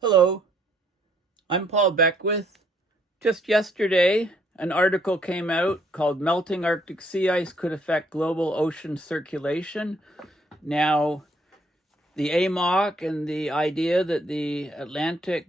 Hello, I'm Paul Beckwith. Just yesterday, an article came out called Melting Arctic Sea Ice Could Affect Global Ocean Circulation. Now, the AMOC and the idea that the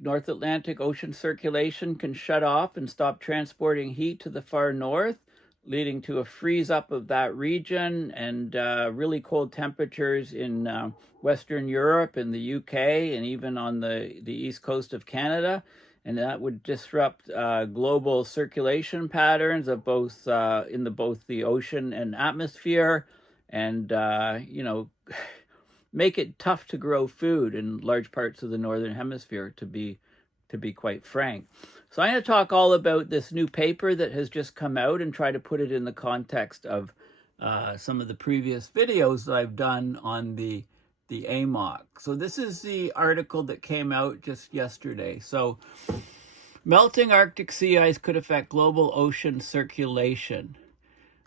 North Atlantic ocean circulation can shut off and stop transporting heat to the far north, leading to a freeze up of that region and really cold temperatures in Western Europe and the UK and even on the east coast of Canada. And that would disrupt global circulation patterns of both the ocean and atmosphere, and make it tough to grow food in large parts of the northern hemisphere, to be quite frank. So I'm going to talk all about this new paper that has just come out and try to put it in the context of some of the previous videos that I've done on the AMOC. So this is the article that came out just yesterday. So melting Arctic sea ice could affect global ocean circulation.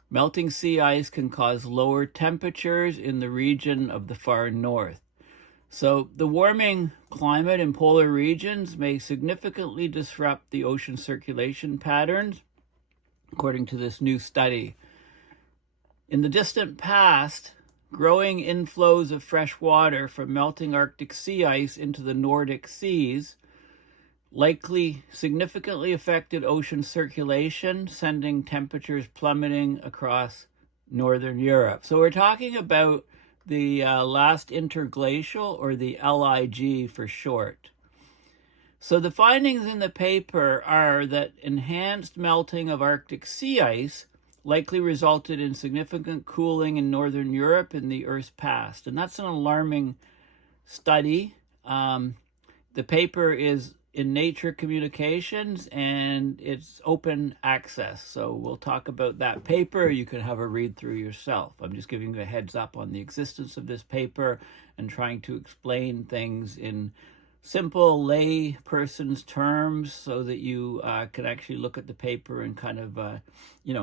Melting sea ice can cause lower temperatures in the region of the far north. So the warming climate in polar regions may significantly disrupt the ocean circulation patterns, according to this new study. In the distant past, growing inflows of fresh water from melting Arctic sea ice into the Nordic Seas likely significantly affected ocean circulation, sending temperatures plummeting across northern Europe. So we're talking about the Last Interglacial, or the LIG for short. So the findings in the paper are that enhanced melting of Arctic sea ice likely resulted in significant cooling in northern Europe in the Earth's past. And that's an alarming study. The paper is in Nature Communications and it's open access. So we'll talk about that paper. You can have a read through yourself. I'm just giving you a heads up on the existence of this paper and trying to explain things in simple lay person's terms so that you can actually look at the paper and kind of,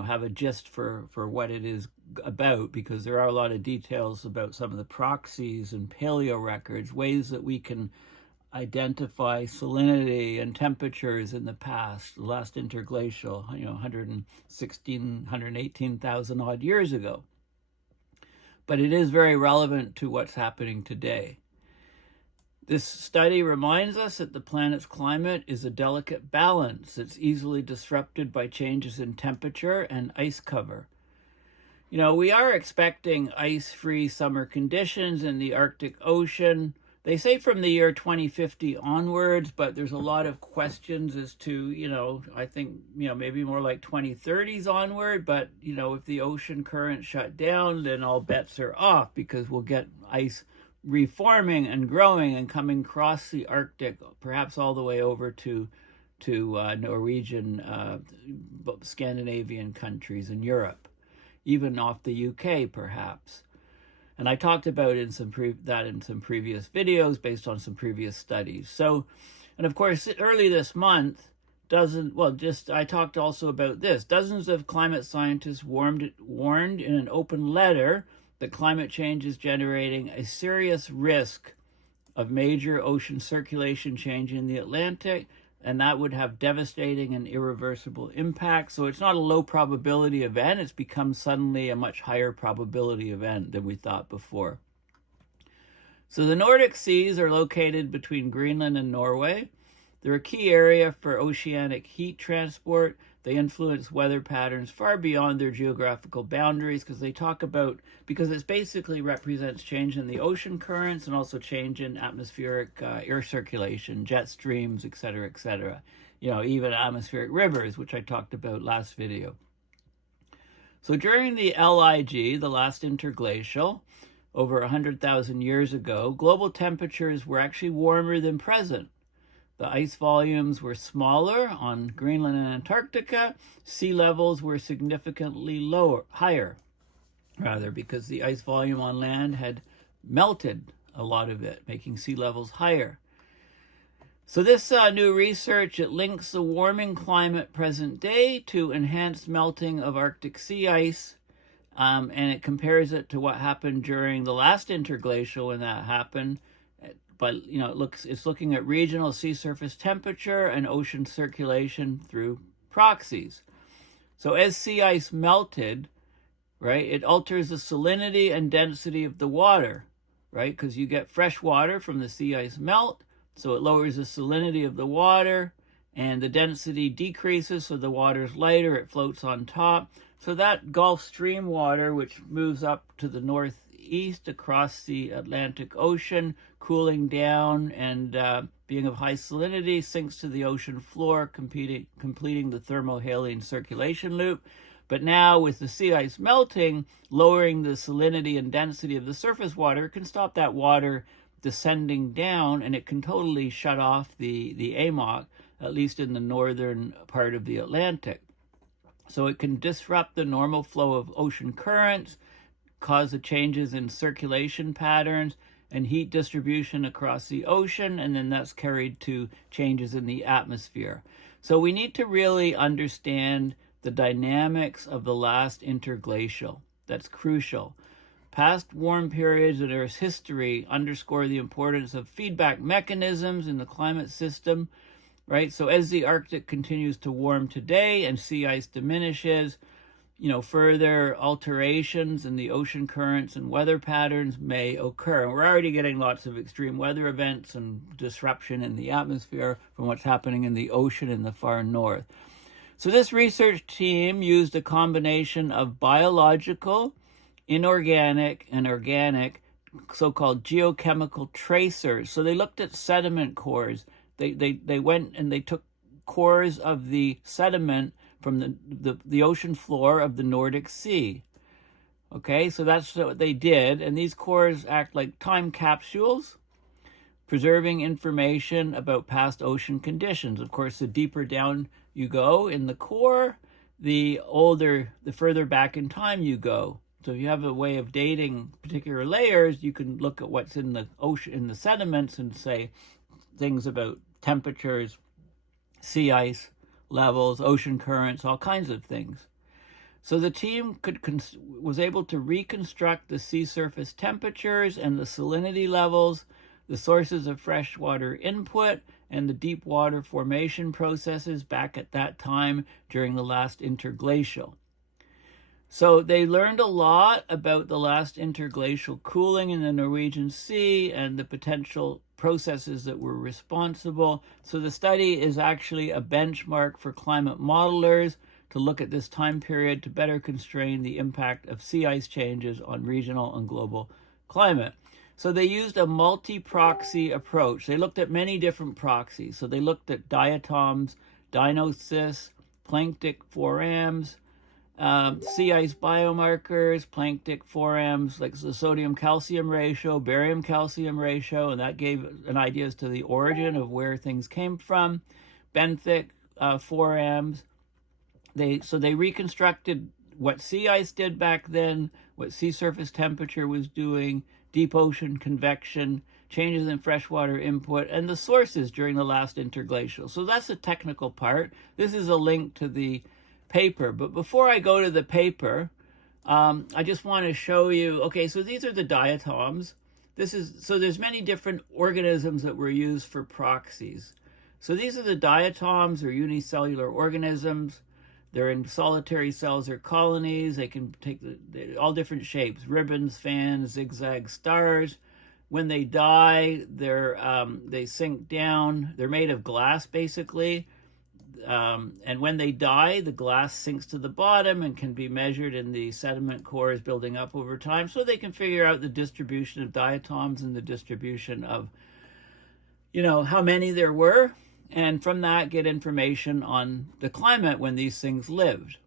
have a gist for what it is about, because there are a lot of details about some of the proxies and paleo records, ways that we can identify salinity and temperatures in the past, the last interglacial, 118,000 odd years ago. But it is very relevant to what's happening today. This study reminds us that the planet's climate is a delicate balance. It's easily disrupted by changes in temperature and ice cover. We are expecting ice-free summer conditions in the Arctic Ocean. They say from the year 2050 onwards, but there's a lot of questions as to, I think, maybe more like 2030s onward. But, if the ocean current shut down, then all bets are off, because we'll get ice reforming and growing and coming across the Arctic, perhaps all the way over to Norwegian, Scandinavian countries in Europe, even off the UK, perhaps. And I talked about in some previous videos based on some previous studies. So, and of course, early this month, I talked also about this. Dozens of climate scientists warned in an open letter that climate change is generating a serious risk of major ocean circulation change in the Atlantic, and that would have devastating and irreversible impacts. So it's not a low probability event. It's become suddenly a much higher probability event than we thought before. So the Nordic Seas are located between Greenland and Norway. They're a key area for oceanic heat transport. They influence weather patterns far beyond their geographical boundaries, because it basically represents change in the ocean currents and also change in atmospheric air circulation, jet streams, et cetera, even atmospheric rivers, which I talked about last video. So during the LIG, the last interglacial, over 100,000 years ago, global temperatures were actually warmer than present. The ice volumes were smaller on Greenland and Antarctica. Sea levels were significantly higher, because the ice volume on land had melted a lot of it, making sea levels higher. So this new research, it links the warming climate present day to enhanced melting of Arctic sea ice, and it compares it to what happened during the last interglacial when that happened, but it's looking at regional sea surface temperature and ocean circulation through proxies. So as sea ice melted, right, it alters the salinity and density of the water, right? Because you get fresh water from the sea ice melt, so it lowers the salinity of the water, and the density decreases, so the water's lighter, it floats on top. So that Gulf Stream water, which moves up to the northeast across the Atlantic Ocean, cooling down and being of high salinity, sinks to the ocean floor, completing the thermohaline circulation loop. But now with the sea ice melting, lowering the salinity and density of the surface water, it can stop that water descending down, and it can totally shut off the AMOC, at least in the northern part of the Atlantic. So it can disrupt the normal flow of ocean currents, cause the changes in circulation patterns and heat distribution across the ocean, and then that's carried to changes in the atmosphere. So we need to really understand the dynamics of the last interglacial. That's crucial. Past warm periods in Earth's history underscore the importance of feedback mechanisms in the climate system, right? So as the Arctic continues to warm today and sea ice diminishes, further alterations in the ocean currents and weather patterns may occur. And we're already getting lots of extreme weather events and disruption in the atmosphere from what's happening in the ocean in the far north. So this research team used a combination of biological, inorganic, and organic, so-called geochemical tracers. So they looked at sediment cores. They went and they took cores of the sediment from the ocean floor of the Nordic Sea. Okay, so that's what they did. And these cores act like time capsules, preserving information about past ocean conditions. Of course, the deeper down you go in the core, the further back in time you go. So if you have a way of dating particular layers, you can look at what's in the ocean, in the sediments, and say things about temperatures, sea ice levels, ocean currents, all kinds of things. So the team was able to reconstruct the sea surface temperatures and the salinity levels, the sources of freshwater input, and the deep water formation processes back at that time during the last interglacial. So they learned a lot about the last interglacial cooling in the Norwegian Sea and the potential processes that were responsible. So the study is actually a benchmark for climate modelers to look at this time period to better constrain the impact of sea ice changes on regional and global climate. So they used a multi-proxy approach. They looked at many different proxies. So they looked at diatoms, Dinocyst, planktic forams, sea ice biomarkers, planktic forams, like the sodium-calcium ratio, barium-calcium ratio, and that gave an idea as to the origin of where things came from. Benthic forams. So they reconstructed what sea ice did back then, what sea surface temperature was doing, deep ocean convection, changes in freshwater input, and the sources during the last interglacial. So that's the technical part. This is a link to the paper. But before I go to the paper, I just want to show you, okay, so these are the diatoms. So there's many different organisms that were used for proxies. So these are the diatoms, or unicellular organisms. They're in solitary cells or colonies. They can take all different shapes: ribbons, fans, zigzag stars. When they die, they sink down. They're made of glass, basically. And when they die, the glass sinks to the bottom and can be measured in the sediment cores building up over time, so they can figure out the distribution of diatoms and the distribution of, how many there were, and from that get information on the climate when these things lived.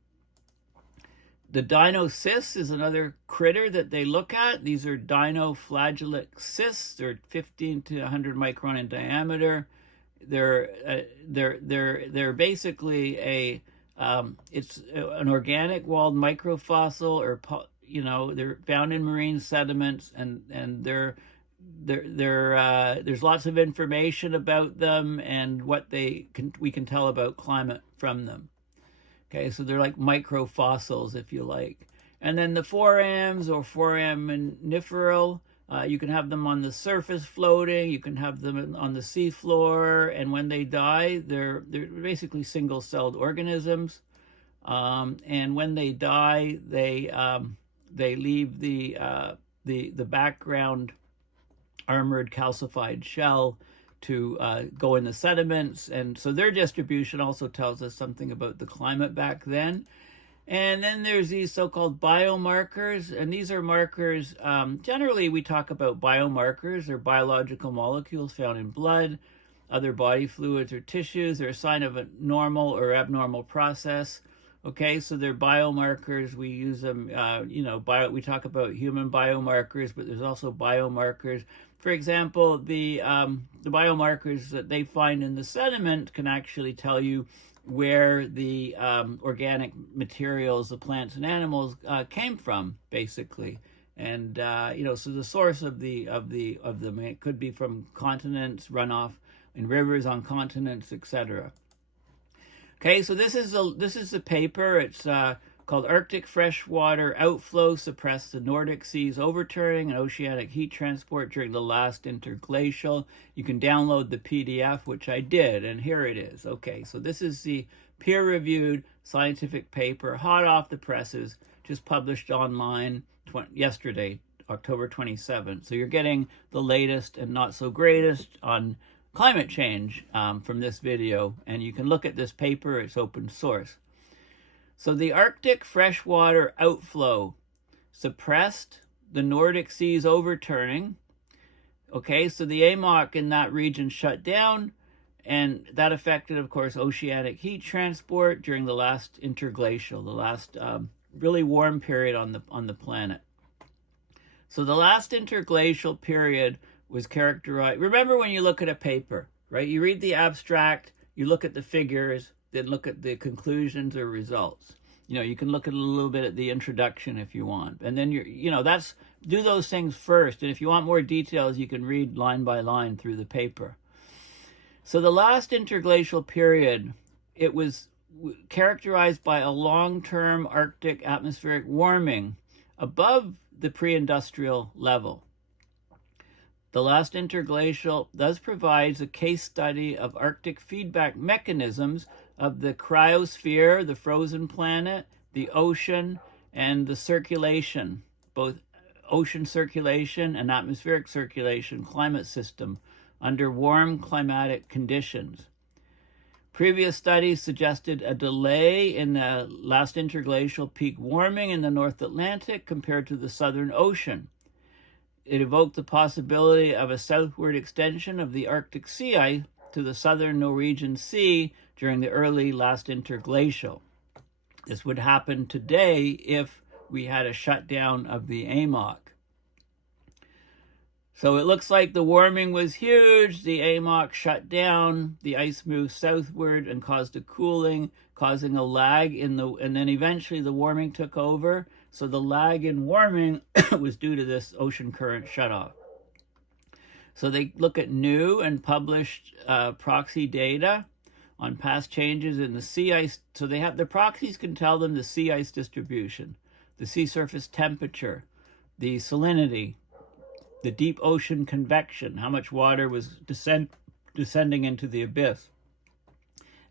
The Dinocyst is another critter that they look at. These are dinoflagellate cysts. They're 15 to 100 micron in diameter. They're basically it's an organic walled microfossil, or they're found in marine sediments, and there's lots of information about them and what we can tell about climate from them. Okay, so they're like microfossils, if you like. And then the forams, or foraminiferal, You can have them on the surface floating. You can have them on the seafloor. And when they die, they're basically single-celled organisms. And when they die, they leave the background armored calcified shell to go in the sediments. And so their distribution also tells us something about the climate back then. And then there's these so-called biomarkers, and these are markers, generally we talk about biomarkers, or biological molecules found in blood, other body fluids or tissues. They're a sign of a normal or abnormal process. Okay, so they're biomarkers. We use them, we talk about human biomarkers, but there's also biomarkers. For example, the biomarkers that they find in the sediment can actually tell you where the organic materials, the plants and animals, came from, basically. And so the source of them, it could be from continents, runoff in rivers on continents, etc. Okay, so this is the paper. It's called Arctic Freshwater Outflow Suppressed the Nordic Seas Overturning and Oceanic Heat Transport During the Last Interglacial. You can download the PDF, which I did, and here it is. Okay, so this is the peer-reviewed scientific paper, hot off the presses, just published online yesterday, October 27th. So you're getting the latest and not so greatest on climate change from this video, and you can look at this paper. It's open source. So the Arctic freshwater outflow suppressed the Nordic Seas overturning. Okay, so the AMOC in that region shut down, and that affected, of course, oceanic heat transport during the last interglacial, the last really warm period on the planet. So the last interglacial period was characterized. Remember, when you look at a paper, right? You read the abstract, you look at the figures, then look at the conclusions or results. You can look at a little bit at the introduction if you want. And then do those things first. And if you want more details, you can read line by line through the paper. So the last interglacial period, it was characterized by a long-term Arctic atmospheric warming above the pre-industrial level. The last interglacial thus provides a case study of Arctic feedback mechanisms of the cryosphere, the frozen planet, the ocean, and the circulation, both ocean circulation and atmospheric circulation climate system under warm climatic conditions. Previous studies suggested a delay in the last interglacial peak warming in the North Atlantic compared to the Southern Ocean. It evoked the possibility of a southward extension of the Arctic sea ice to the southern Norwegian Sea during the early last interglacial. This would happen today if we had a shutdown of the AMOC. So it looks like the warming was huge. The AMOC shut down. The ice moved southward and caused a cooling, causing a lag and then eventually the warming took over. So the lag in warming was due to this ocean current shutoff. So they look at new and published proxy data on past changes in the sea ice. So they have, the proxies can tell them the sea ice distribution, the sea surface temperature, the salinity, the deep ocean convection, how much water was descending into the abyss,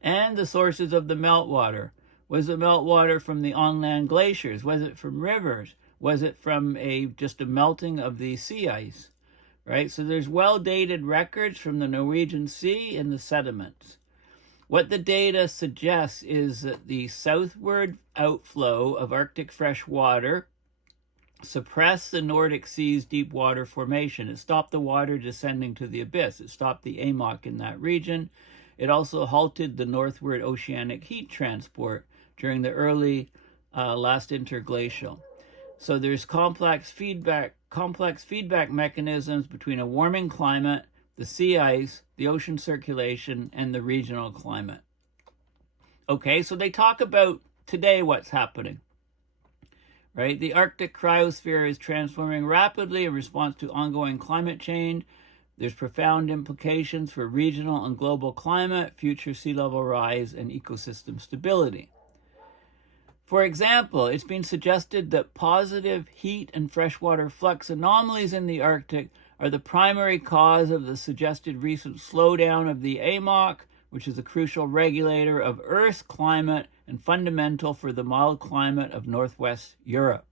and the sources of the meltwater. Was the meltwater from the on-land glaciers? Was it from rivers? Was it from just a melting of the sea ice? Right? So there's well-dated records from the Norwegian Sea in the sediments. What the data suggests is that the southward outflow of Arctic fresh water suppressed the Nordic Sea's deep water formation. It stopped the water descending to the abyss. It stopped the AMOC in that region. It also halted the northward oceanic heat transport during the early last interglacial. So there's complex feedback mechanisms between a warming climate, the sea ice, the ocean circulation, and the regional climate. Okay, so they talk about today what's happening. Right? The Arctic cryosphere is transforming rapidly in response to ongoing climate change. There's profound implications for regional and global climate, future sea level rise, and ecosystem stability. For example, it's been suggested that positive heat and freshwater flux anomalies in the Arctic are the primary cause of the suggested recent slowdown of the AMOC, which is a crucial regulator of Earth's climate and fundamental for the mild climate of Northwest Europe.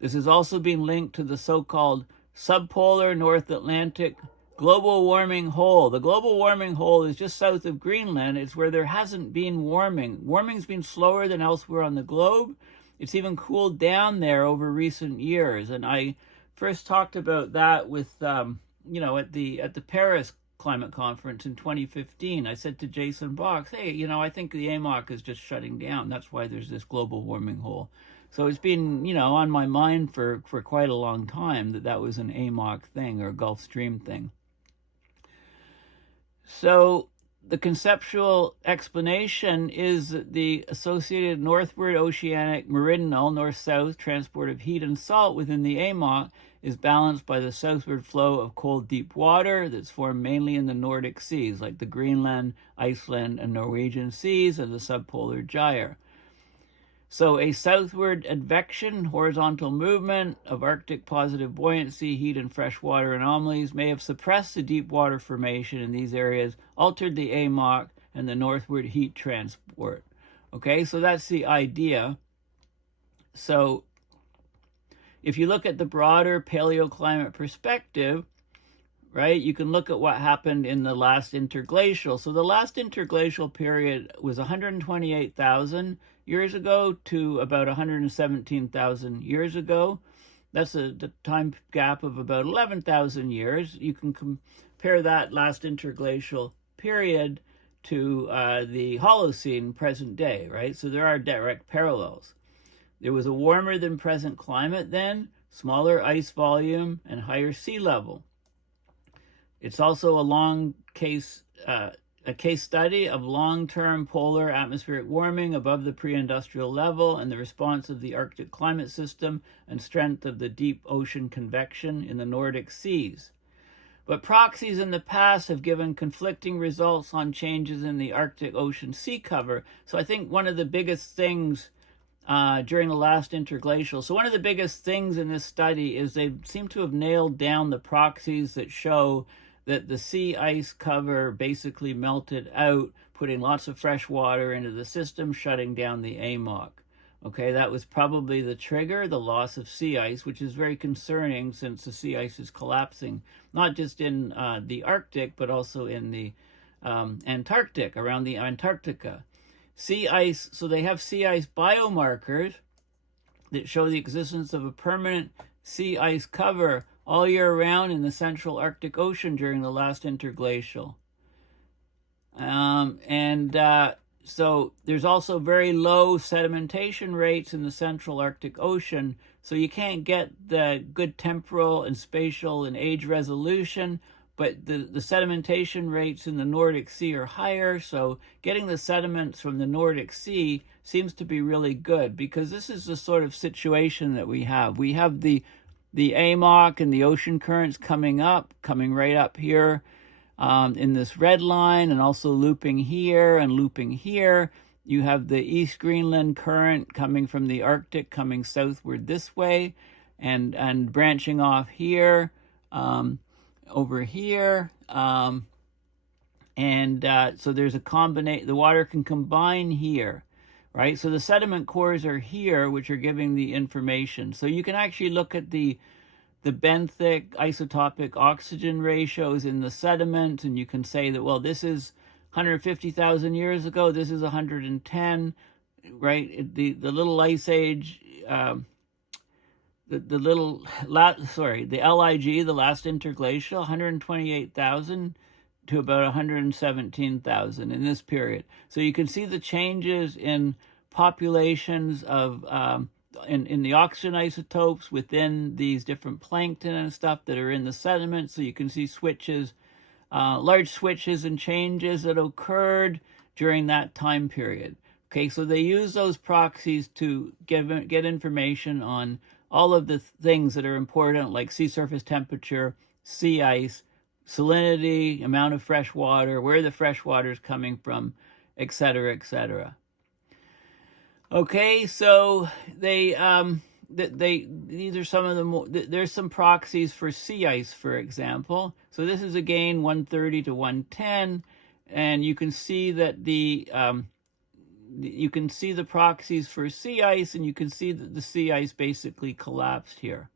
This has also been linked to the so-called subpolar North Atlantic global warming hole. The global warming hole is just south of Greenland. It's where there hasn't been warming. Warming's been slower than elsewhere on the globe. It's even cooled down there over recent years. And I first talked about that with, at the Paris Climate Conference in 2015. I said to Jason Box, hey, I think the AMOC is just shutting down. That's why there's this global warming hole. So it's been, on my mind for quite a long time that was an AMOC thing or a Gulf Stream thing. So the conceptual explanation is that the associated northward oceanic meridional north-south transport of heat and salt within the AMOC is balanced by the southward flow of cold deep water that's formed mainly in the Nordic Seas, like the Greenland, Iceland, and Norwegian Seas and the subpolar gyre. So a southward advection, horizontal movement of Arctic positive buoyancy, heat and freshwater anomalies may have suppressed the deep water formation in these areas, altered the AMOC and the northward heat transport. Okay, so that's the idea. So if you look at the broader paleoclimate perspective, right, you can look at what happened in the last interglacial. So the last interglacial period was 128,000 years ago to about 117,000 years ago. That's the time gap of about 11,000 years. You can compare that last interglacial period to the Holocene present day, right? So there are direct parallels. There was a warmer than present climate then, smaller ice volume, and higher sea level. It's also a case study of long-term polar atmospheric warming above the pre-industrial level and the response of the Arctic climate system and strength of the deep ocean convection in the Nordic Seas. But proxies in the past have given conflicting results on changes in the Arctic Ocean sea cover. So I think one of the biggest things during the last interglacial, so one of the biggest things in this study is they seem to have nailed down the proxies that show that the sea ice cover basically melted out, putting lots of fresh water into the system, shutting down the AMOC. Okay, that was probably the trigger, the loss of sea ice, which is very concerning since the sea ice is collapsing, not just in the Arctic, but also in the Antarctic, around the Antarctica. Sea ice, so they have sea ice biomarkers that show the existence of a permanent sea ice cover all year round in the central Arctic Ocean during the last interglacial. So there's also very low sedimentation rates in the central Arctic Ocean, so you can't get the good temporal and spatial and age resolution, but the sedimentation rates in the Nordic Sea are higher, so getting the sediments from the Nordic Sea seems to be really good, because this is the sort of situation that we have. We have the AMOC and the ocean currents coming right up here in this red line, and also looping here and looping here. You have the East Greenland current coming from the Arctic, coming southward this way, and branching off here, over here. So there's a combination, the water can combine here, right? So the sediment cores are here, which are giving the information. So you can actually look at the benthic isotopic oxygen ratios in the sediment, and you can say that, well, this is 150,000 years ago, this is 110, right? The little ice age, the LIG, the last interglacial, 128,000 to about 117,000 in this period. So you can see the changes in populations of in the oxygen isotopes within these different plankton and stuff that are in the sediment. So you can see switches, large switches and changes that occurred during that time period. Okay, so they use those proxies to get information on all of the things that are important, like sea surface temperature, sea ice, salinity, amount of fresh water, where the fresh water is coming from, etc., etc. Okay, so these are some of the more, there's some proxies for sea ice, for example. So this is again 130 to 110, and you can see that the proxies for sea ice, and you can see that the sea ice basically collapsed here.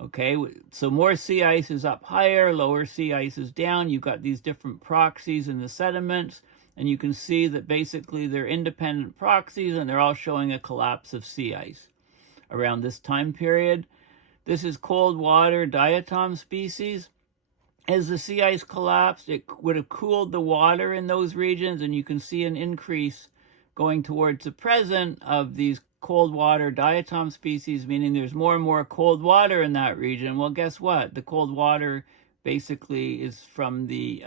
Okay, so more sea ice is up higher, lower sea ice is down. You've got these different proxies in the sediments, and you can see that basically they're independent proxies, and they're all showing a collapse of sea ice around this time period. This is cold water diatom species. As the sea ice collapsed, it would have cooled the water in those regions, and you can see an increase going towards the present of these cold water diatom species, meaning there's more and more cold water in that region. Well, guess what? The cold water basically is from the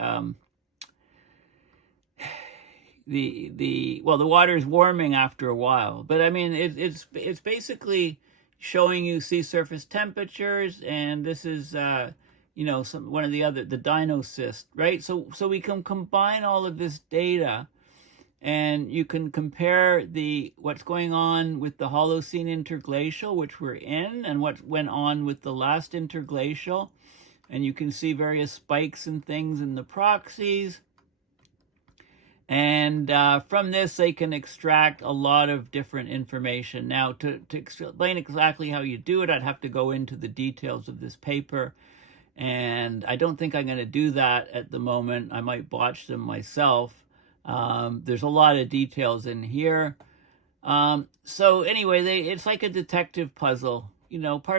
water is warming after a while. But I mean, it's basically showing you sea surface temperatures, and this is one of the Dinocyst, right? So we can combine all of this data, and you can compare what's going on with the Holocene interglacial, which we're in, and what went on with the last interglacial. And you can see various spikes and things in the proxies. And from this, they can extract a lot of different information. Now, to explain exactly how you do it, I'd have to go into the details of this paper. And I don't think I'm going to do that at the moment. I might botch them myself. There's a lot of details in here. So anyway, it's like a detective puzzle.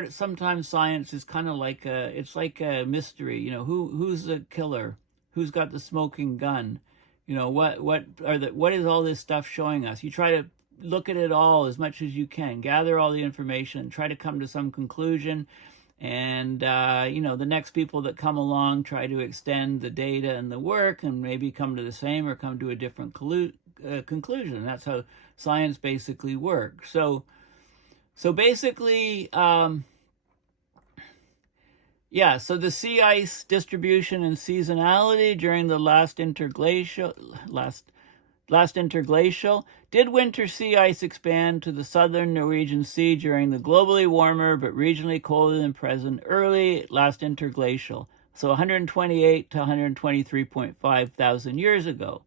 Sometimes science is kind of like it's like a mystery. Who's the killer? Who's got the smoking gun? What is all this stuff showing us? You try to look at it all as much as you can, gather all the information, try to come to some conclusion. And, the next people that come along try to extend the data and the work and maybe come to the same or come to a different conclusion. That's how science basically works. So basically, so the sea ice distribution and seasonality during the last interglacial. Did winter sea ice expand to the southern Norwegian Sea during the globally warmer but regionally colder than present early last interglacial, so 128 to 123.5 thousand years ago?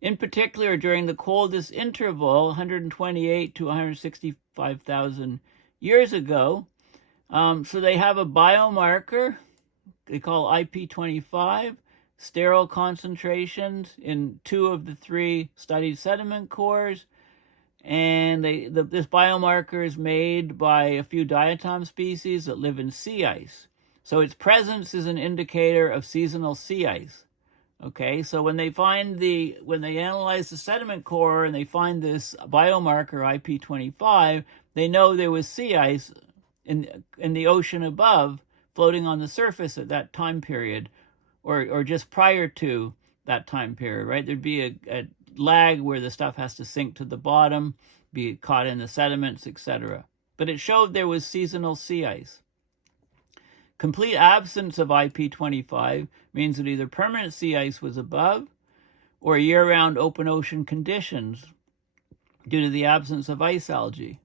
In particular, during the coldest interval, 128 to 165,000 years ago. So they have a biomarker they call IP25, sterile concentrations in 2 of the 3 studied sediment cores. And this biomarker is made by a few diatom species that live in sea ice. So its presence is an indicator of seasonal sea ice. Okay, so when they analyze the sediment core and they find this biomarker IP25, they know there was sea ice in the ocean above floating on the surface at that time period, or just prior to that time period, right? There'd be a lag where the stuff has to sink to the bottom, be caught in the sediments, etc. But it showed there was seasonal sea ice. Complete absence of IP25 means that either permanent sea ice was above or year-round open ocean conditions due to the absence of ice algae.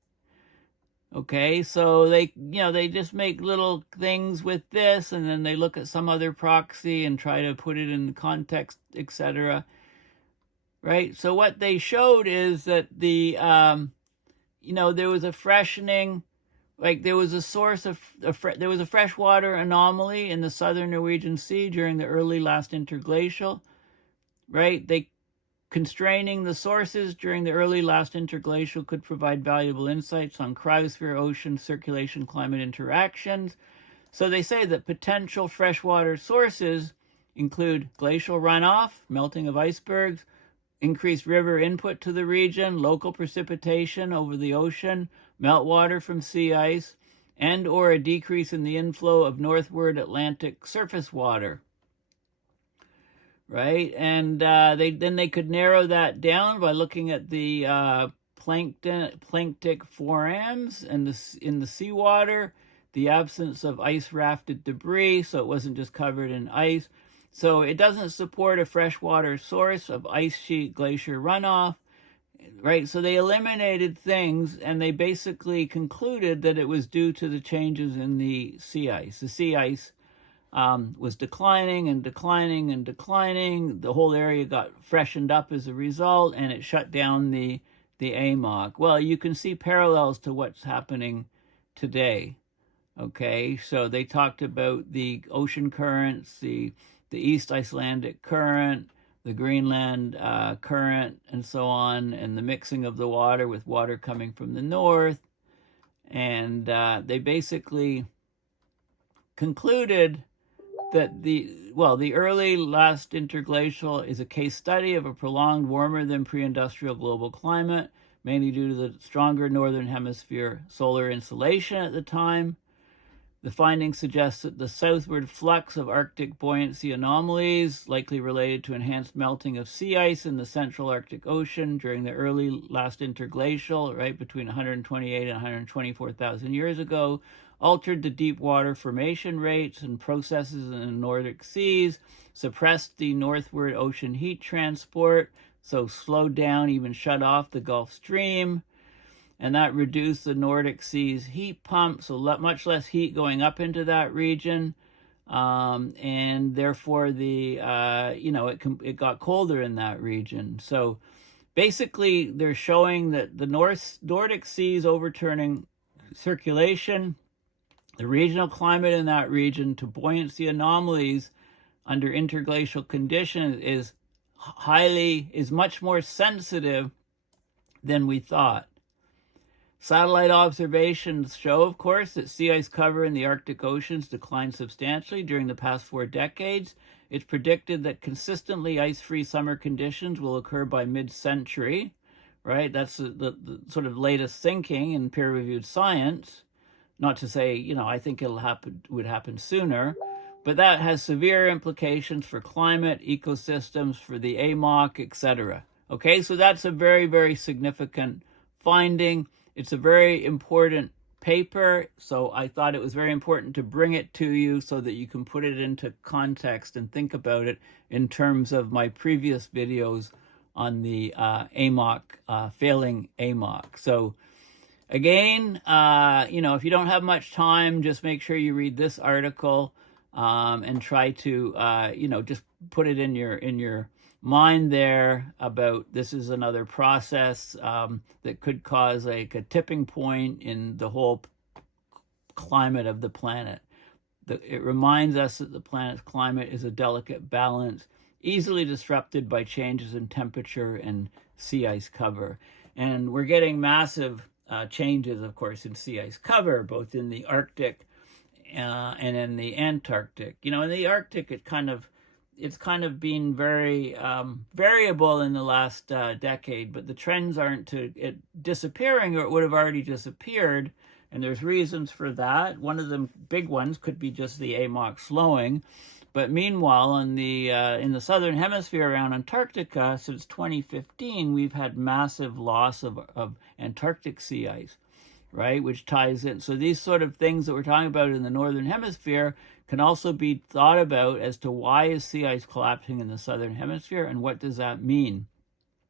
Okay, so they just make little things with this, and then they look at some other proxy and try to put it in context, etc. Right? So what they showed is that there was a freshening. Like there was a source of there was a freshwater anomaly in the southern Norwegian Sea during the early last interglacial, right? Constraining the sources during the early last interglacial could provide valuable insights on cryosphere-ocean circulation-climate interactions. So they say that potential freshwater sources include glacial runoff, melting of icebergs, increased river input to the region, local precipitation over the ocean, meltwater from sea ice, and or a decrease in the inflow of northward Atlantic surface water. Right? And they could narrow that down by looking at the planktic forams in the seawater, the absence of ice-rafted debris, so it wasn't just covered in ice. So it doesn't support a freshwater source of ice sheet glacier runoff, right? So they eliminated things, and they basically concluded that it was due to the changes in the sea ice. The sea ice was declining and declining and declining. The whole area got freshened up as a result, and it shut down the AMOC. Well, you can see parallels to what's happening today. Okay, so they talked about the ocean currents, the East Icelandic current, the Greenland current, and so on, and the mixing of the water with water coming from the north. And they basically concluded that the early Last Interglacial is a case study of a prolonged warmer than pre-industrial global climate, mainly due to the stronger northern hemisphere solar insolation at the time. The findings suggest that the southward flux of Arctic buoyancy anomalies, likely related to enhanced melting of sea ice in the central Arctic Ocean during the early Last Interglacial, right, between 128 and 124,000 years ago, altered the deep water formation rates and processes in the Nordic Seas, suppressed the northward ocean heat transport, so slowed down, even shut off the Gulf Stream, and that reduced the Nordic Seas heat pump, so much less heat going up into that region, and therefore it got colder in that region. So basically, they're showing that the Nordic Seas overturning circulation, the regional climate in that region to buoyancy anomalies under interglacial conditions is much more sensitive than we thought. Satellite observations show, of course, that sea ice cover in the Arctic oceans declined substantially during the past 4 decades. It's predicted that consistently ice-free summer conditions will occur by mid-century, right? That's the sort of latest thinking in peer-reviewed science. Not to say, I think would happen sooner, but that has severe implications for climate, ecosystems, for the AMOC, etc. Okay, so that's a very, very significant finding. It's a very important paper, so I thought it was very important to bring it to you so that you can put it into context and think about it in terms of my previous videos on the AMOC, failing AMOC. So again, if you don't have much time, just make sure you read this article and try to, just put it in your mind there about this is another process that could cause like a tipping point in the whole climate of the planet. It reminds us that the planet's climate is a delicate balance, easily disrupted by changes in temperature and sea ice cover. And we're getting massive changes, of course, in sea ice cover, both in the Arctic and in the Antarctic. In the Arctic, it's kind of been very variable in the last decade, but the trends aren't to it disappearing, or it would have already disappeared, and there's reasons for that. One of the big ones could be just the AMOC slowing, but meanwhile, in the southern hemisphere around Antarctica, since 2015, we've had massive loss of Antarctic sea ice, right, which ties in. So these sort of things that we're talking about in the northern hemisphere can also be thought about as to why is sea ice collapsing in the southern hemisphere, and what does that mean?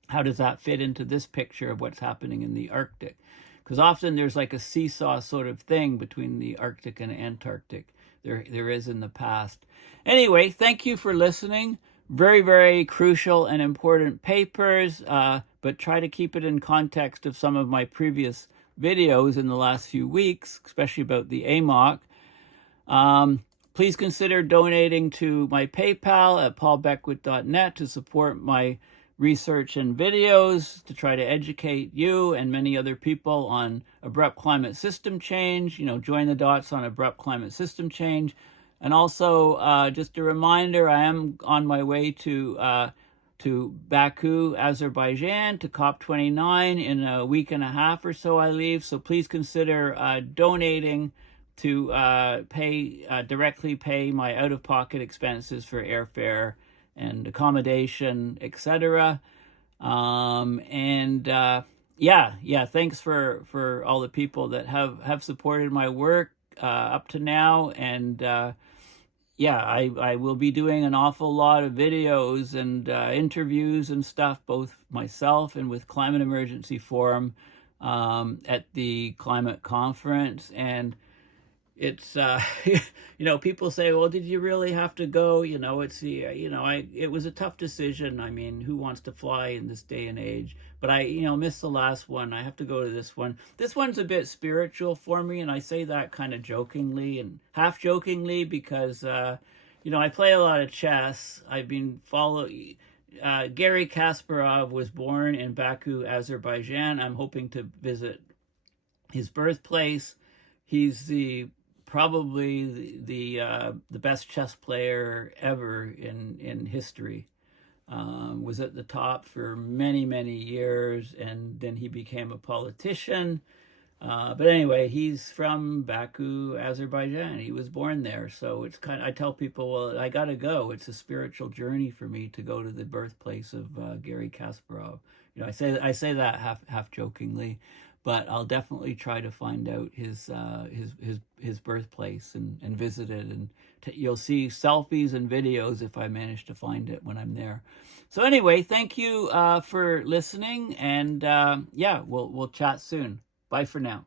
How does that fit into this picture of what's happening in the Arctic? Because often there's like a seesaw sort of thing between the Arctic and Antarctic. There is in the past. Anyway, thank you for listening. Very, very crucial and important papers, but try to keep it in context of some of my previous videos in the last few weeks, especially about the AMOC. Please consider donating to my PayPal at paulbeckwith.net to support my research and videos, to try to educate you and many other people on abrupt climate system change. Join the dots on abrupt climate system change. And also, just a reminder, I am on my way to Baku, Azerbaijan, to COP29 in a week and a half or so. I leave, so please consider donating to directly pay my out-of-pocket expenses for airfare and accommodation, etc. Thanks for all the people that have supported my work up to now, and yeah, I will be doing an awful lot of videos and interviews and stuff, both myself and with Climate Emergency Forum at the climate conference. And it's people say, well, did you really have to go? It's the it was a tough decision. I mean, who wants to fly in this day and age? But I missed the last one. I have to go to this one. This one's a bit spiritual for me, and I say that kind of jokingly and half jokingly because I play a lot of chess. I've been following Garry Kasparov was born in Baku, Azerbaijan. I'm hoping to visit his birthplace. He's probably the best chess player ever in history. Was at the top for many years, and then he became a politician. But anyway, he's from Baku, Azerbaijan. He was born there, so it's I tell people, well, I gotta go. It's a spiritual journey for me to go to the birthplace of Garry Kasparov. I say that half jokingly, but I'll definitely try to find out his birthplace and visit it. And you'll see selfies and videos if I manage to find it when I'm there. So anyway, thank you for listening, and yeah, we'll chat soon. Bye for now.